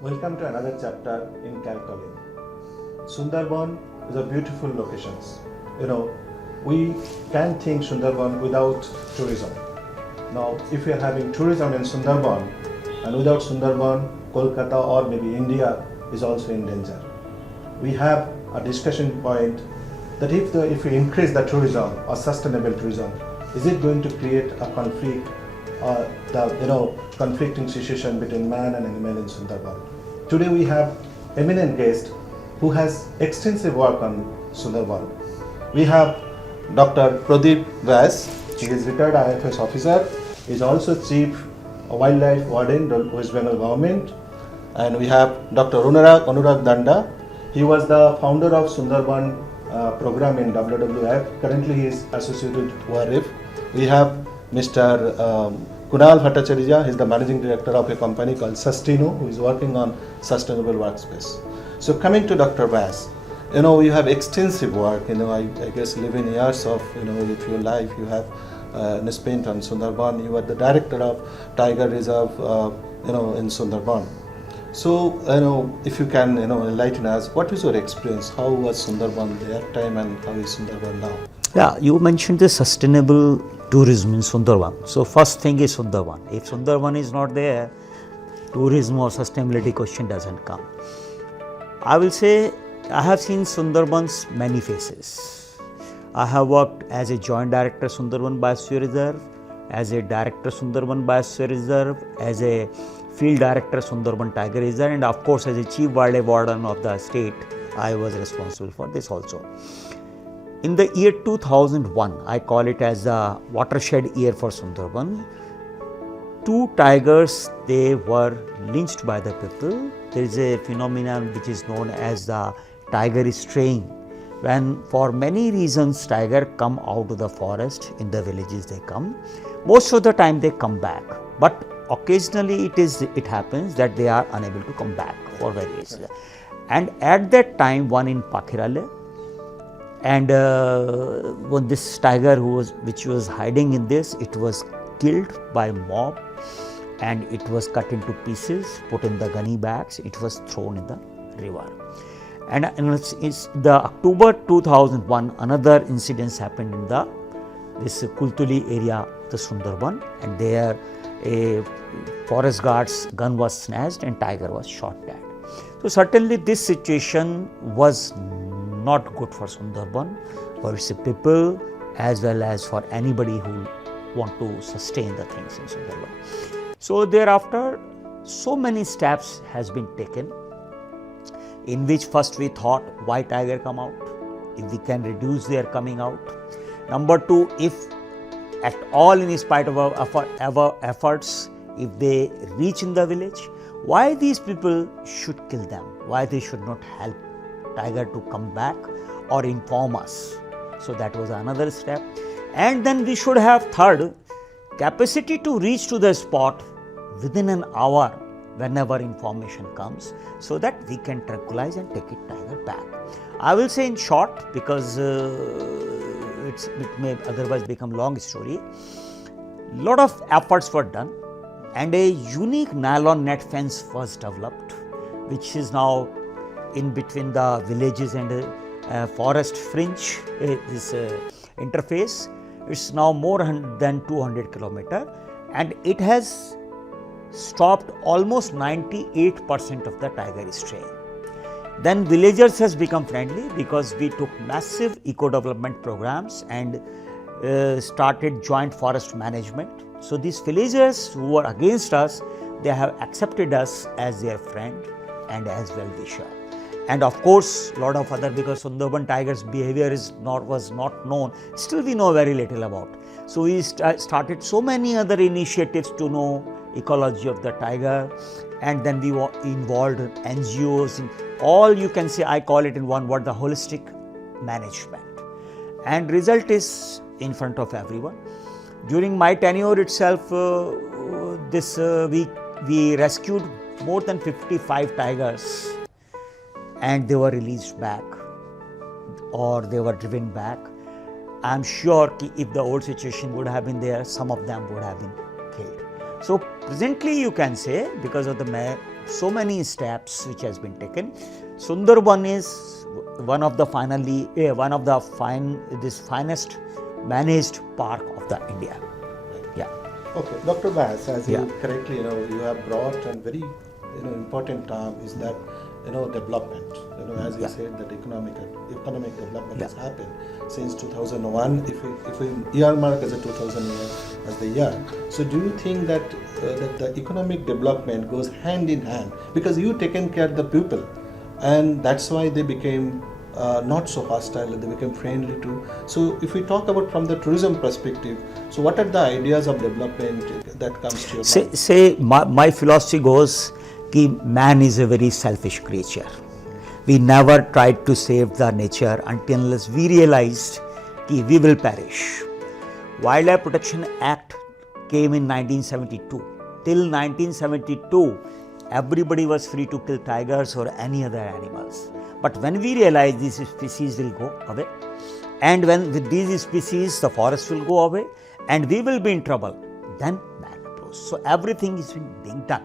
Welcome to another chapter in Calculin. Sunderban is a beautiful location. We can't think Sunderban without tourism. Now, if we are having tourism in Sunderban, and without Sunderban, Kolkata or maybe India is also in danger. We have a discussion point that if we increase the tourism or sustainable tourism, is it going to create a conflict or conflicting situation between man and animal in Sundarban? Today we have eminent guest who has extensive work on Sundarban. We have Dr. Pradeep Vyas. He is retired IFS officer. He is also chief wildlife warden of West Bengal government. And we have Dr. Anurag Danda. He was the founder of Sundarban program in WWF. Currently he is associated with ORF. We have Mr. Kunal Bhattacharya. He is the managing director of a company called Sustino, who is working on sustainable workspace. So coming to Dr. Vyas, you have extensive work. I guess 11 years of if your life you have spent on Sundarban. You are the director of Tiger Reserve, in Sundarban. So, if you can, enlighten us, what is your experience? How was Sundarban that time and how is Sundarban now? Yeah, you mentioned the sustainable tourism in Sundarban. So, first thing is Sundarban. If Sundarban is not there, tourism or sustainability question doesn't come. I will say I have seen Sundarban's many faces. I have worked as a joint director Sundarban Biosphere Reserve, as a director Sundarban Biosphere Reserve, as a field director Sundarban Tiger Reserve, and of course as a chief wildlife warden of the state, I was responsible for this also. In the year 2001, I call it as a watershed year for Sundarban. 2 tigers, they were lynched by the people. There is a phenomenon which is known as the tiger straying. When for many reasons tiger come out of the forest, in the villages they come. Most of the time they come back, but occasionally it happens that they are unable to come back for various reasons. And at that time, one in Pakhirale, and when this tiger which was hiding in this, it was killed by mob, and it was cut into pieces, put in the gunny bags, it was thrown in the river. And it's the October 2001, another incident happened in this Kultuli area, the Sundarban, and there a forest guard's gun was snatched and tiger was shot dead. So certainly this situation was not good for Sundarban, for its people as well as for anybody who want to sustain the things in Sundarban. So thereafter, so many steps has been taken, in which first we thought, why tiger come out? If we can reduce their coming out. Number 2, if at all in spite of our efforts, if they reach in the village, why these people should kill them? Why they should not help tiger to come back or inform us? So that was another step. And then we should have third, capacity to reach to the spot within an hour whenever information comes, so that we can tranquilize and take it tiger back. I will say in short, because it may otherwise become long story. Lot of efforts were done, and a unique nylon net fence was developed, which is now in between the villages and forest fringe. This interface, it's now more than 200 km, and it has stopped almost 98% of the tiger stray. Then villagers has become friendly because we took massive eco-development programs and started joint forest management. So these villagers who were against us, they have accepted us as their friend and as well-wisher. And of course, lot of other, because Sundarban tigers' behavior was not known, still we know very little about. So we started so many other initiatives to know ecology of the tiger, and then we were involved in NGOs, in all, you can say, I call it in one word, the holistic management. And result is in front of everyone. During my tenure itself, we rescued more than 55 tigers, and they were released back or they were driven back. I am sure if the old situation would have been there, some of them would have been killed. So presently you can say, because of the so many steps which has been taken. Sunderban is one of the finest managed park of the India. Yeah. Okay, Dr. Bass, as Yeah. you correctly, you have brought a very, important term is that, development. As you Yeah. said, that economic development has Yeah. happened since 2001. If we earmark as a 2000 year as the year, so do you think that that the economic development goes hand in hand because you taken care of the people, and that's why they became not so hostile, they became friendly too. So if we talk about from the tourism perspective, so what are the ideas of development that comes to your mind? My philosophy goes that man is a very selfish creature. We never tried to save the nature until unless we realized that we will perish. Wildlife Protection Act came in 1972. Till 1972, everybody was free to kill tigers or any other animals. But when we realized these species will go away, and when with these species the forest will go away and we will be in trouble, then man approach. So everything is being done.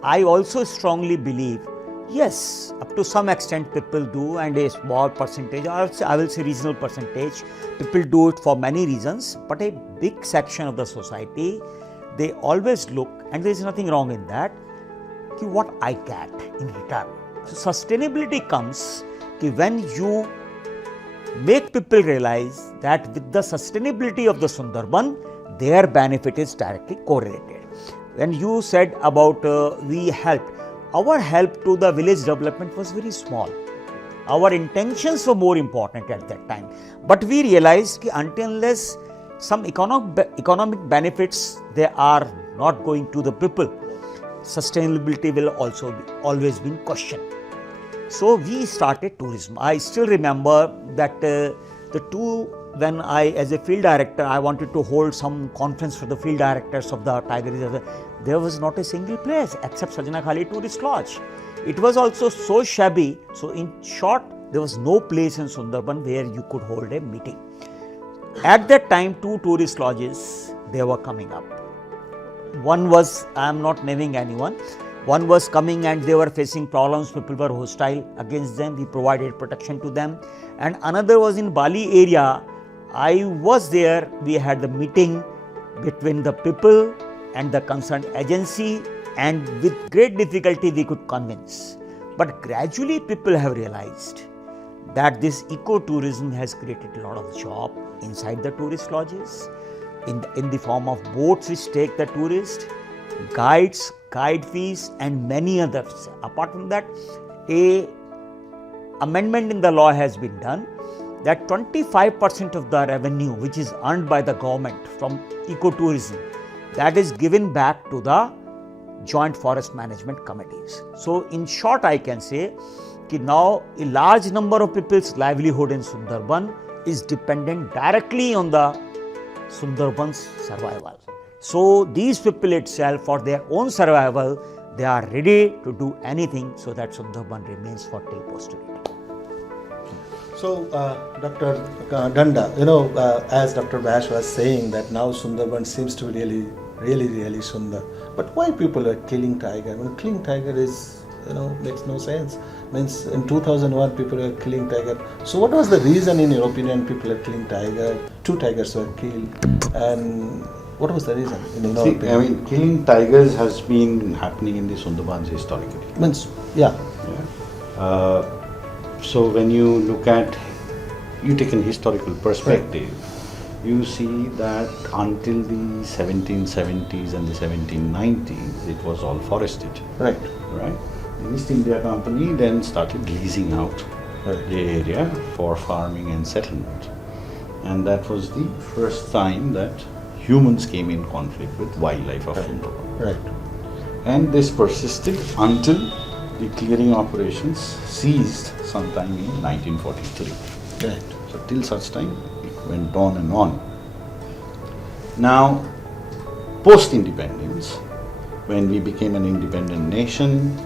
I also strongly believe, yes, up to some extent people do, and a small percentage, or I will say reasonable percentage, people do it for many reasons, but a big section of the society, they always look, and there is nothing wrong in that, what I get in return. So sustainability comes when you make people realize that with the sustainability of the Sundarban, their benefit is directly correlated. When you said about we helped, our help to the village development was very small. Our intentions were more important at that time. But we realized that until unless some economic benefits they are not going to the people, sustainability will also always be in question. So we started tourism. I still remember that when I, as a field director, I wanted to hold some conference for the field directors of the tiger reserve. There was not a single place except Sajna Khali Tourist Lodge. It was also so shabby. So in short, there was no place in Sundarban where you could hold a meeting. At that time, 2 tourist lodges, they were coming up. One was, I am not naming anyone, one was coming and they were facing problems, people were hostile against them, we provided protection to them. And another was in Bali area, I was there, we had the meeting between the people and the concerned agency, and with great difficulty we could convince. But gradually people have realized that this ecotourism has created a lot of job inside the tourist lodges, in the form of boats which take the tourist, guides, guide fees and many others. Apart from that, a amendment in the law has been done that 25% of the revenue which is earned by the government from ecotourism, that is given back to the joint forest management committees. So in short, I can say that now a large number of people's livelihood in Sundarban is dependent directly on the Sundarban's survival. So these people itself, for their own survival, they are ready to do anything so that Sundarban remains for till posterity. So, Dr. Danda, as Dr. Bash was saying that now Sundarban seems to be really Sundar. But why people are killing tiger? Well, killing tiger is, makes no sense. Means in 2001 people were killing tiger. So what was the reason in your opinion people are killing tiger? 2 tigers were killed, and what was the reason in your opinion? I mean, killing tigers has been happening in the Sundarbans historically. Means, yeah. So when you look at, you take an historical perspective, you see that until the 1770s and the 1790s, it was all forested. Right. The East India Company then started leasing out the area for farming and settlement. And that was the first time that humans came in conflict with wildlife of Sundarban. Right. And this persisted until the clearing operations ceased sometime in 1943. Right. So till such time it went on and on. Now, post-independence, when we became an independent nation,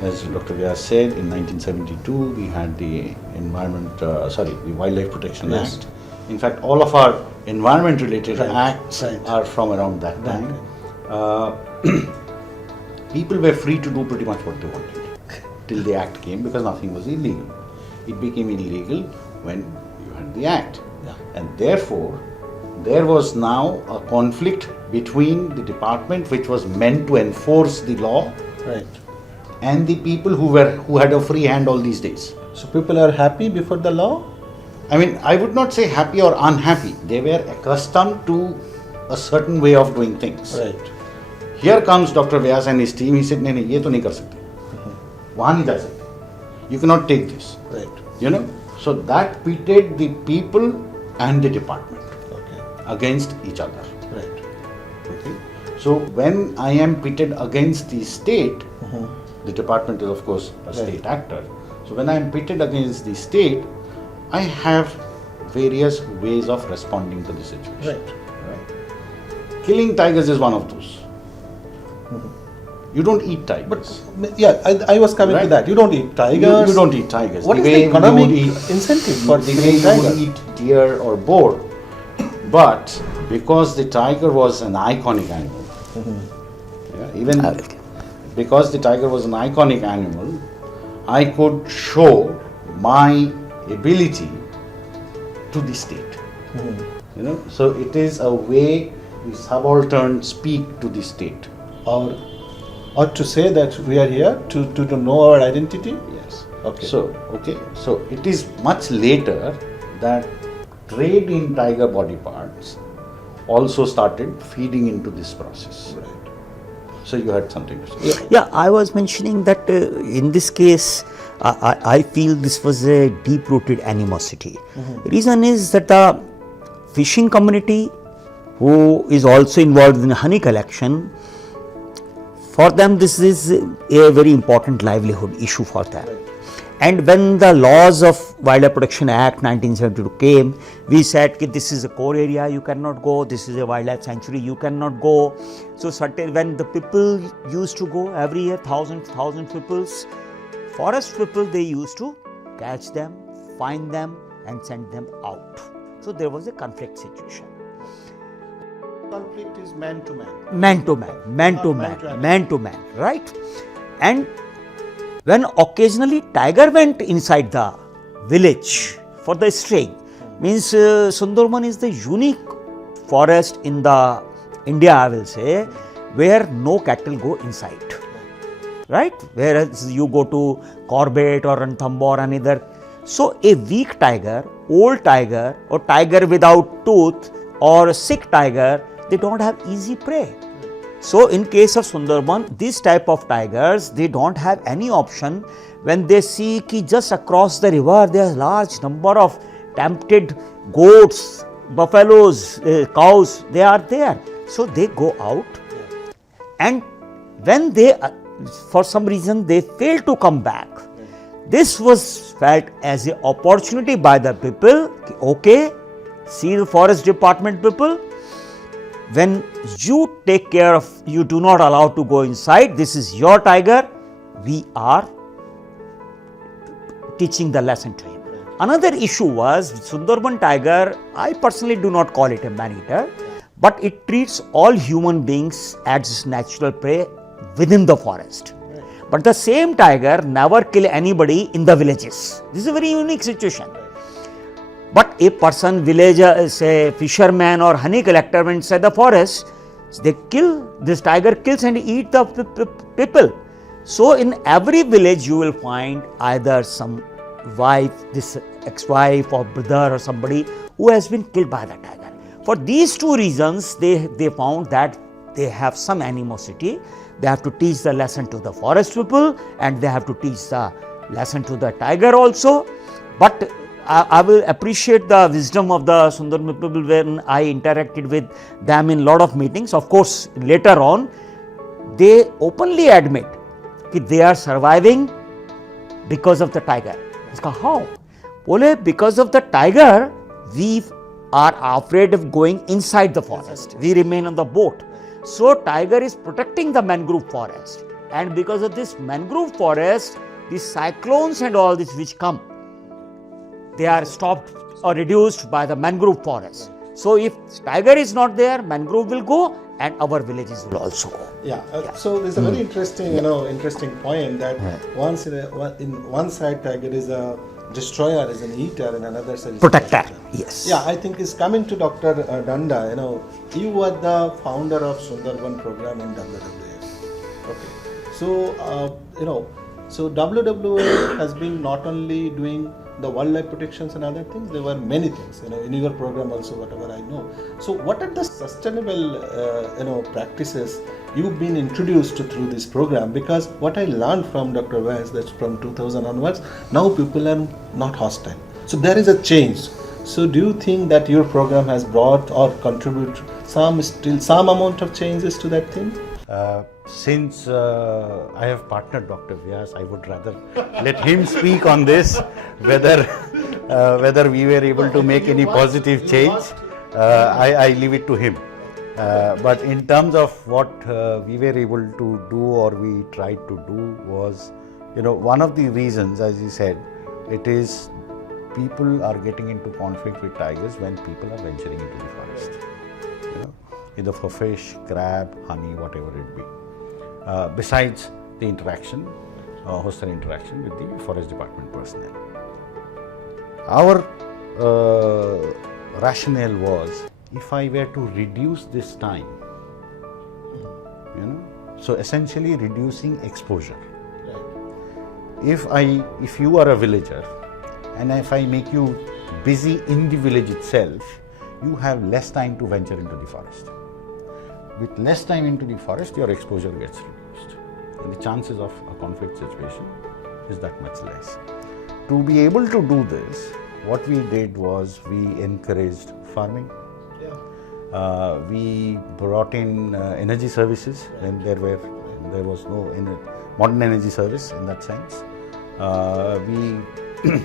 as Dr. Vyas said, in 1972 we had the the Wildlife Protection Act. In fact, all of our environment-related acts are from around that time. people were free to do pretty much what they wanted till the act came, because nothing was illegal. It became illegal when you had the act. Yeah. And therefore, there was now a conflict between the department which was meant to enforce the law Right. and the people who had a free hand all these days. So people are happy before the law? I mean, I would not say happy or unhappy. They were accustomed to a certain way of doing things. Right. Here comes Dr. Vyas and his team. He said, नहीं ये तो नहीं कर सकते, वहाँ नहीं जा सकते. You cannot take this. Right. You know, so that pitted the people and the department Okay. against each other. Right. Okay. So when I am pitted against the state, the department is of course a state actor. So when I am pitted against the state, I have various ways of responding to the situation. Right. Killing tigers is one of those. You don't eat tigers. But yeah, I was coming to Right. that. You don't eat tigers. You don't eat tigers. What The is way the you economic would eat- incentive for the way killing you would tigers? eat deer or boar. But because the tiger was an iconic animal, even because the tiger was an iconic animal, I could show my ability to the state. You know, so it is a way the subalterns speak to the state. Or to say that we are here to know our identity? Yes. Okay. So it is much later that trade in tiger body parts also started feeding into this process. Right. So you had something to say. Yeah, I was mentioning that in this case, I feel this was a deep-rooted animosity. Reason is that the fishing community, who is also involved in honey collection, for them this is a very important livelihood issue for them. Right. And when the laws of Wildlife Protection Act 1972 came, we said that this is a core area, you cannot go, this is a wildlife sanctuary, you cannot go. So certain, when the people used to go every year, thousand peoples, forest people, they used to catch them, find them and send them out. So there was a conflict situation. Conflict is man to man. Man to man, man to man, man to man, right? And when occasionally tiger went inside the village for the straying, means Sunderban is the unique forest in the India, I will say, where no cattle go inside, right? Whereas you go to Corbett or Ranthambore or another. So a weak tiger, old tiger or tiger without tooth or a sick tiger, they don't have easy prey. So in case of Sunderban, this type of tigers, they don't have any option. When they see ki just across the river, there are large number of tempted goats, buffaloes, cows, they are there. So they go out, and when they, for some reason, they fail to come back. This was felt as an opportunity by the people. Okay, see the forest department people, when you take care of, you do not allow to go inside, this is your tiger, we are teaching the lesson to him. Another issue was Sunderban tiger, I personally do not call it a man-eater, but it treats all human beings as natural prey within the forest. But the same tiger never kill anybody in the villages. This is a very unique situation. But a person, villager, say fisherman or honey collector went inside the forest, they kill, this tiger kills and eat the people. So in every village you will find either some wife, this ex-wife or brother or somebody who has been killed by the tiger. For these two reasons, they found that they have some animosity. They have to teach the lesson to the forest people and they have to teach the lesson to the tiger also. But I will appreciate the wisdom of the Sunderban people when I interacted with them in lot of meetings. Of course, later on, they openly admit that they are surviving because of the tiger. How? Bole, because of the tiger, we are afraid of going inside the forest. We remain on the boat. So, tiger is protecting the mangrove forest. And because of this mangrove forest, the cyclones and all this which come, they are stopped or reduced by the mangrove forest. So if tiger is not there, mangrove will go and our villages will also go. So there's a very interesting, interesting point that once in one side tiger is a destroyer, is an eater, and another side is Protector. a protector. Yes. Yeah, I think it's coming to Dr. Danda. You were the founder of Sunderban program in WWF. Okay. So WWF has been not only doing the wildlife protections and other things, there were many things, in your program also, whatever I know. So what are the sustainable, practices you've been introduced to through this program? Because what I learned from Dr. Vaz, that's from 2000 onwards, now people are not hostile. So there is a change. So do you think that your program has brought or contributed some amount of changes to that thing? Since I have partnered Dr. Vyas, I would rather let him speak on this, whether we were able to make any positive change. I leave it to him. But in terms of what we were able to do or we tried to do was, one of the reasons, as you said, it is people are getting into conflict with tigers when people are venturing into the forest. Either for fish, crab, honey, whatever it be. Besides the interaction, hostile interaction with the forest department personnel. Our rationale was, if I were to reduce this time, so essentially reducing exposure. If you are a villager, and if I make you busy in the village itself, you have less time to venture into the forest. With less time into the forest, your exposure gets reduced, and the chances of a conflict situation is that much less. To be able to do this, what we did was we encouraged farming. We brought in energy services when there was no modern energy service in that sense. We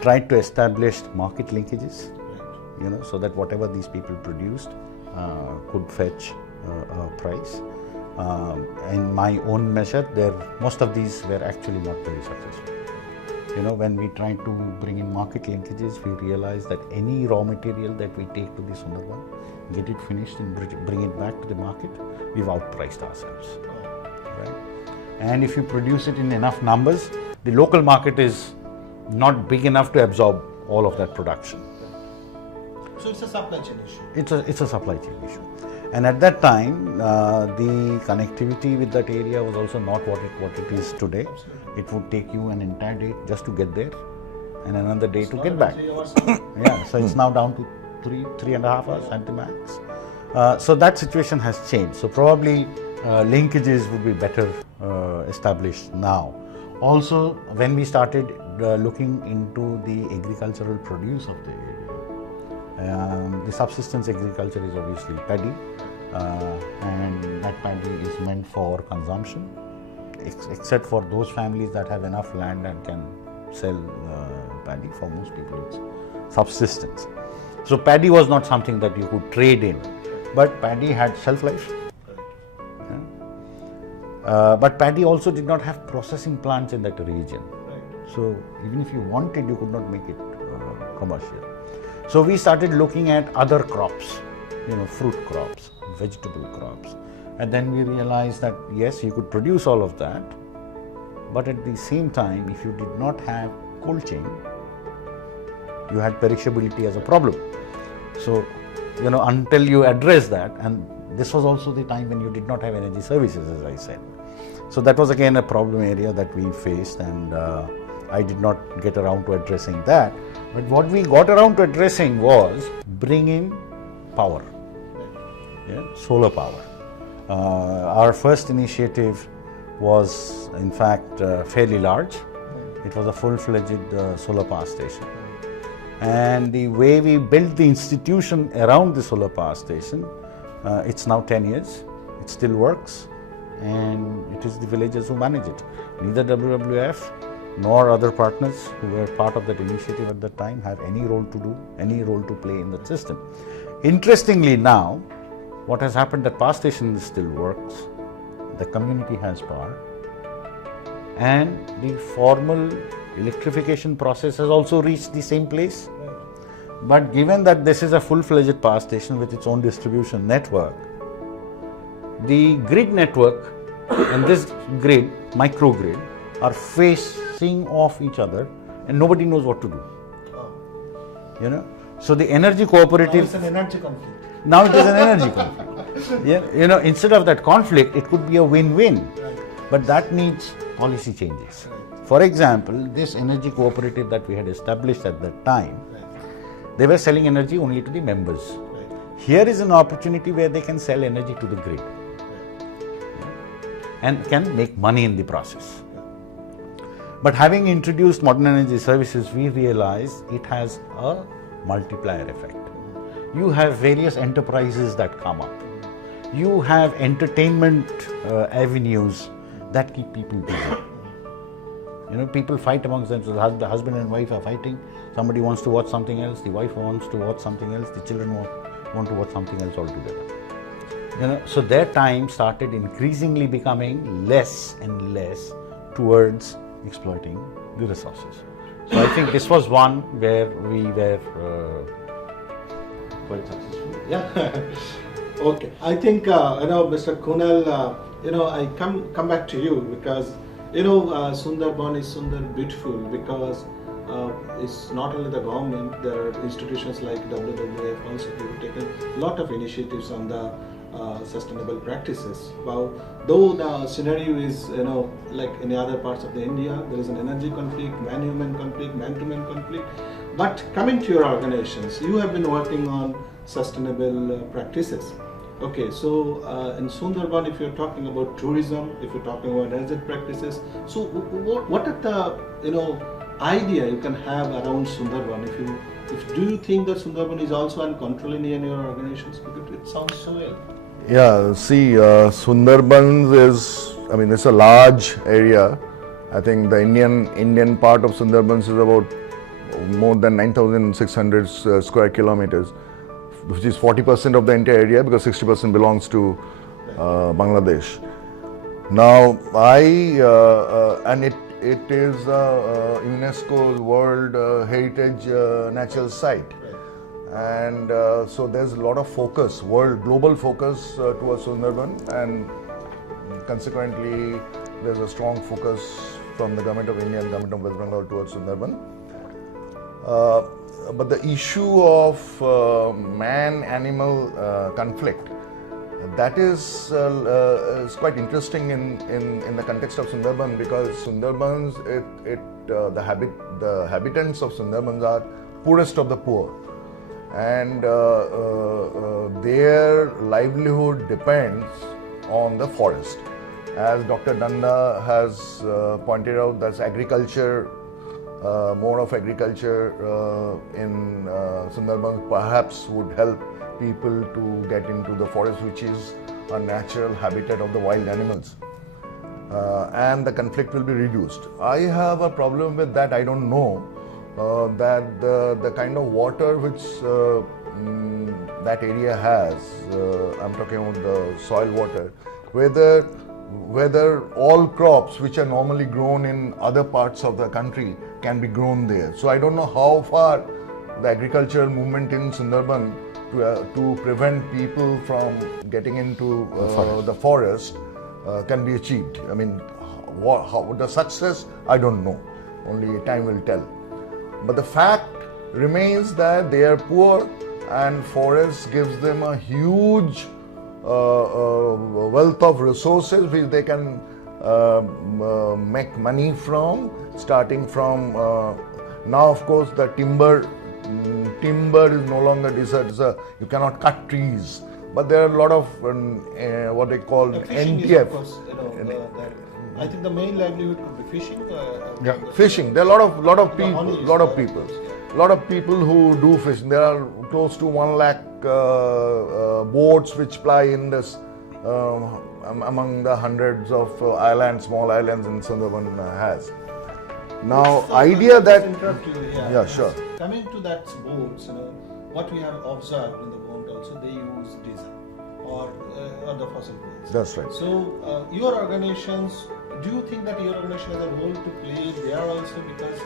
tried to establish market linkages, so that whatever these people produced could fetch a price. In my own measure, most of these were actually not very successful. When we tried to bring in market linkages, we realized that any raw material that we take to the Sunderban, get it finished and bring it back to the market, we've outpriced ourselves. Right? And if you produce it in enough numbers, the local market is not big enough to absorb all of that production. So it's a supply chain issue. It's a supply chain issue. And at that time, the connectivity with that area was also not what it is today. Absolutely. It would take you an entire day just to get there and another day to get back. So it's now down to 3.5 hours at the max. So that situation has changed. So probably linkages would be better established now. Also, when we started looking into the agricultural produce of the area, the subsistence agriculture is obviously paddy, and that paddy is meant for consumption, except for those families that have enough land and can sell paddy. For most people, it's subsistence. So paddy was not something that you could trade in, but paddy had shelf life. But paddy also did not have processing plants in that region. So even if you wanted, you could not make it commercial. So we started looking at other crops, fruit crops, vegetable crops. And then we realized that yes, you could produce all of that, but at the same time, if you did not have cold chain, you had perishability as a problem. So, until you address that, and this was also the time when you did not have energy services, as I said. So that was again a problem area that we faced, and I did not get around to addressing that. But what we got around to addressing was bringing power, solar power. Our first initiative was in fact fairly large. It was a full-fledged solar power station. And the way we built the institution around the solar power station, it's now 10 years, it still works, and it is the villagers who manage it. Neither WWF nor other partners who were part of that initiative at that time have any role to play in that system. Interestingly now, what has happened, that power station still works, the community has power, and the formal electrification process has also reached the same place. But given that this is a full-fledged power station with its own distribution network, the grid network and this grid, microgrid, are facing off each other and nobody knows what to do. You know, so the energy cooperative. It's an energy conflict. Now it is an energy conflict. Yeah, you know, instead of that conflict, it could be a win-win. Right. But that needs policy changes. For example, this energy cooperative that we had established at that time, they were selling energy only to the members. Here is an opportunity where they can sell energy to the grid and can make money in the process. But having introduced modern energy services, we realized it has a multiplier effect. You have various enterprises that come up. You have entertainment avenues that keep people busy. You know, people fight amongst themselves. The husband and wife are fighting. Somebody wants to watch something else. The wife wants to watch something else. The children want to watch something else altogether. You know, so their time started increasingly becoming less and less towards exploiting the resources. So I think this was one where we were quite successful. Yeah. Okay. I think Mr. Kunal, I come back to you because Sunderban is Sundar beautiful because it's not only the government. There are institutions like WWF also who have taken a lot of initiatives on the sustainable practices. Well, though the scenario is like in other parts of the India, there is an energy conflict, man-human conflict, man-to-man conflict. But coming to your organizations, you have been working on sustainable practices. Okay, so in Sunderban, if you're talking about tourism, if you're talking about energy practices, so what are the idea you can have around Sunderban? Do you think that Sunderban is also uncontrolled in your organizations? Because it sounds so well. Yeah, see, Sundarbans is, it's a large area. I think the Indian part of Sundarbans is about more than 9,600 square kilometers, which is 40% of the entire area because 60% belongs to Bangladesh. Now, and it is UNESCO's World Heritage Natural Site. And so there's a lot of focus, global focus towards Sundarban, and consequently there's a strong focus from the Government of India and Government of West Bengal towards Sundarban. But the issue of man-animal conflict, that is quite interesting in the context of Sundarban, because Sundarbans, the habitants of Sundarbans are poorest of the poor, and their livelihood depends on the forest. As Dr. Danda has pointed out, that's agriculture, more of agriculture in Sundarban perhaps would help people to get into the forest, which is a natural habitat of the wild animals, and the conflict will be reduced. I have a problem with that. I don't know that the kind of water which that area has, I'm talking about the soil water, whether all crops which are normally grown in other parts of the country can be grown there. So I don't know how far the agricultural movement in Sundarban to prevent people from getting into the forest can be achieved. How the success, I don't know. Only time will tell. But the fact remains that they are poor, and forest gives them a huge wealth of resources which they can make money from, starting from now. Of course, the timber is no longer desert. You cannot cut trees, but there are a lot of what they call NTF. I think the main livelihood could be fishing. Fishing. There are a lot of people who do fishing. There are close to 1 lakh boats which ply in this among the hundreds of small islands in Sundarban has. Now, so idea that interrupt you, yeah, sure. Coming to that boats, what we have observed in the boat also, they use diesel or the fossil fuels. That's right. So your organizations do you think that your organization has a role to play there also? Because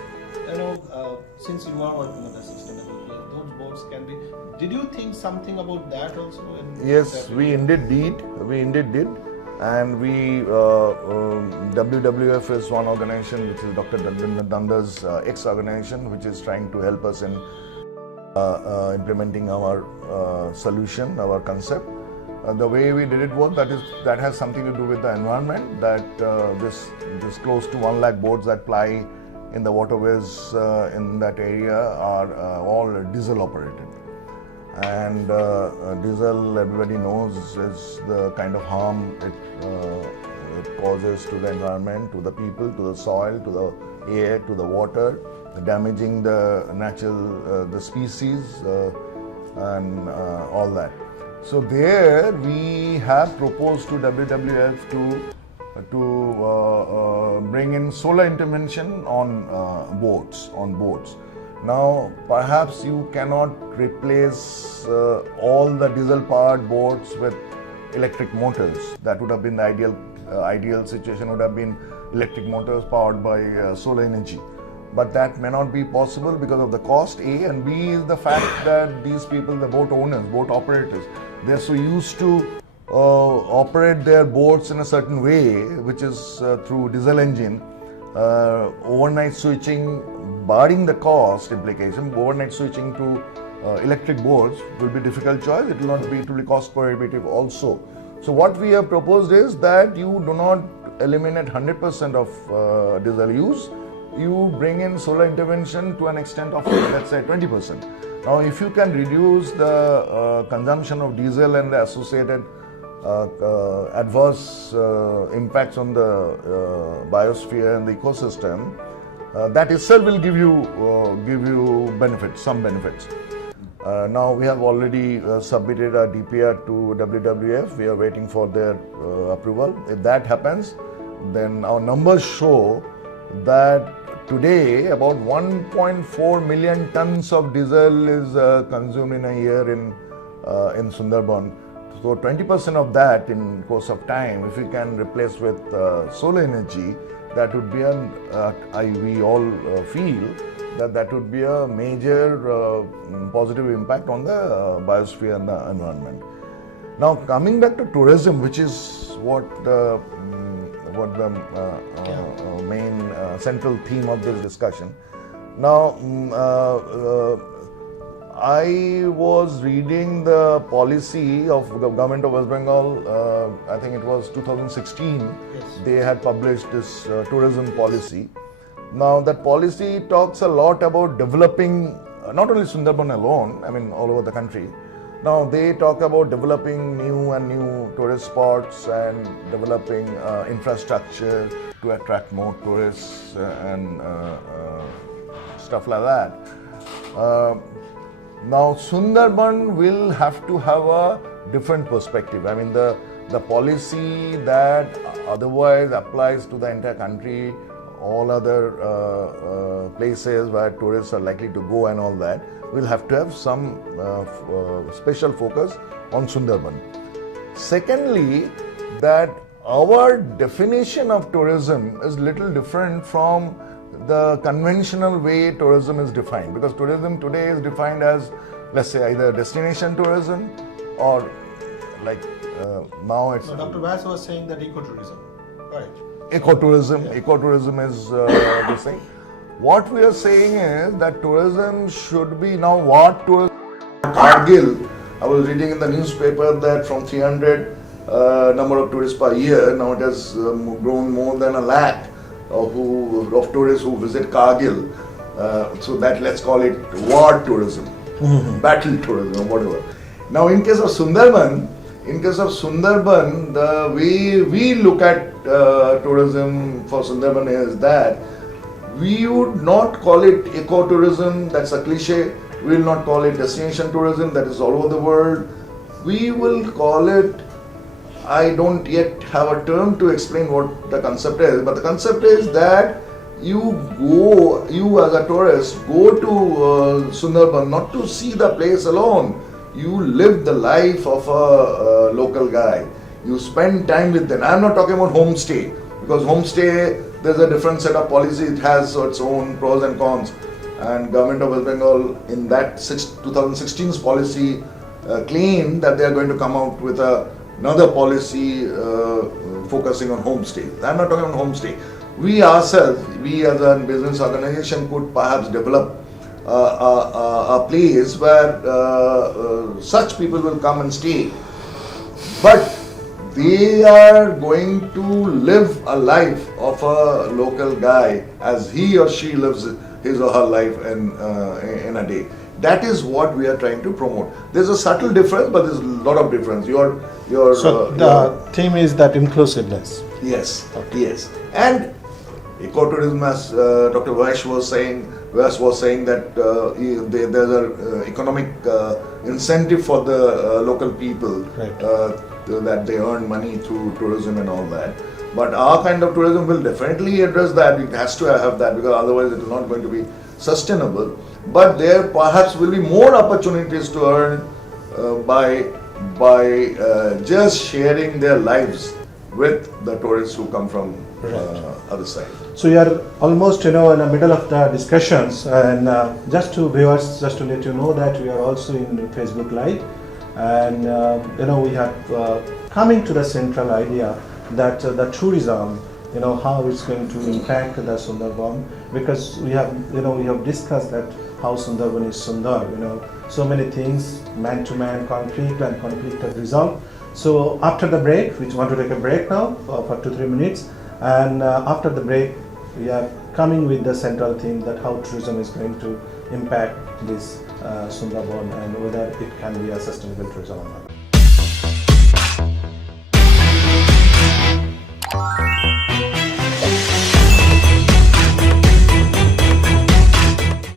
since you are working on the sustainable, those boards can be. Did you think something about that also? Yes, we indeed did. And WWF is one organization which is Dr. Danda's ex-organization, which is trying to help us in implementing our solution, our concept. The way we did it was that has something to do with the environment. That this close to 1 lakh boats that ply in the waterways in that area are all diesel operated. And diesel, everybody knows, is the kind of harm it causes to the environment, to the people, to the soil, to the air, to the water, damaging the natural the species and all that. So there we have proposed to WWF to bring in solar intervention on boats. Now, perhaps you cannot replace all the diesel-powered boats with electric motors. That would have been the ideal situation. Would have been electric motors powered by solar energy. But that may not be possible because of the cost, A, and B is the fact that these people, the boat owners, boat operators, they're so used to operate their boats in a certain way, which is through diesel engine. Overnight switching, barring the cost implication, overnight switching to electric boats will be a difficult choice. It will be cost prohibitive also. So what we have proposed is that you do not eliminate 100% of diesel use. You bring in solar intervention to an extent of, let's say, 20%. Now, if you can reduce the consumption of diesel and the associated adverse impacts on the biosphere and the ecosystem, that itself will give you benefits, some benefits. Now we have already submitted our DPR to WWF. We are waiting for their approval. If that happens, then our numbers show that today about 1.4 million tons of diesel is consumed in a year in Sunderban. So 20% of that in course of time, if we can replace with solar energy, that would be we all feel that would be a major positive impact on the biosphere and the environment. Now coming back to tourism, which is what the main central theme of this discussion. Now I was reading the policy of the government of West Bengal, I think it was 2016, Yes. They had published this tourism policy. Now that policy talks a lot about developing, not only Sunderban alone, I mean all over the country. Now they talk about developing new tourist spots and developing infrastructure to attract more tourists and stuff like that. Now Sunderban will have to have a different perspective. I mean the policy that otherwise applies to the entire country, all other places where tourists are likely to go and all that, will have to have some special focus on Sunderban. Secondly, that our definition of tourism is little different from the conventional way tourism is defined, because tourism today is defined as, let's say, either destination tourism or like now it's... No, Dr. Vyas was saying that ecotourism, right? Ecotourism. Yeah. Ecotourism is this thing. What we are saying is that tourism should be now what tourism. Kargil, I was reading in the newspaper that from 300 number of tourists per year, now it has grown more than 1 lakh of tourists who visit Kargil. So that, let's call it war tourism, battle tourism, whatever. Now in case of Sunderban, the way we look at tourism for Sunderban is that we would not call it ecotourism, that's a cliche. We will not call it destination tourism, that is all over the world. We will call it, I don't yet have a term to explain what the concept is, but the concept is that you as a tourist go to Sunderban not to see the place alone. You live the life of a local guy. You spend time with them. I'm not talking about homestay. because homestay, there's a different set of policy, it has its own pros and cons, and Government of West Bengal in that 2016's policy claimed that they are going to come out with another policy focusing on homestay. I'm not talking on homestay. We ourselves, we as a business organization could perhaps develop a place where such people will come and stay, but they are going to live a life of a local guy as he or she lives his or her life in a day. That is what we are trying to promote. There's a subtle difference, but there's a lot of difference. So the theme is that inclusiveness. Yes, yes. And ecotourism, as Dr. Vash was saying that there's an economic incentive for the local people, Right. that they earn money through tourism and all that. But our kind of tourism will definitely address that. It has to have that, because otherwise it is not going to be sustainable. But there perhaps will be more opportunities to earn by just sharing their lives with the tourists who come from other side. So we are almost in the middle of the discussions, and just to viewers, just to let you know that we are also in Facebook Live, and we have coming to the central idea that the tourism, how it's going to impact the Sundarban, because we have discussed that how Sundarban is Sundar, so many things, man-to-man conflict and conflict are resolved. So after the break, we want to take a break now for 2-3 minutes, and after the break, we are coming with the central theme that how tourism is going to impact this Sundarban and whether it can be a sustainable tourism or not.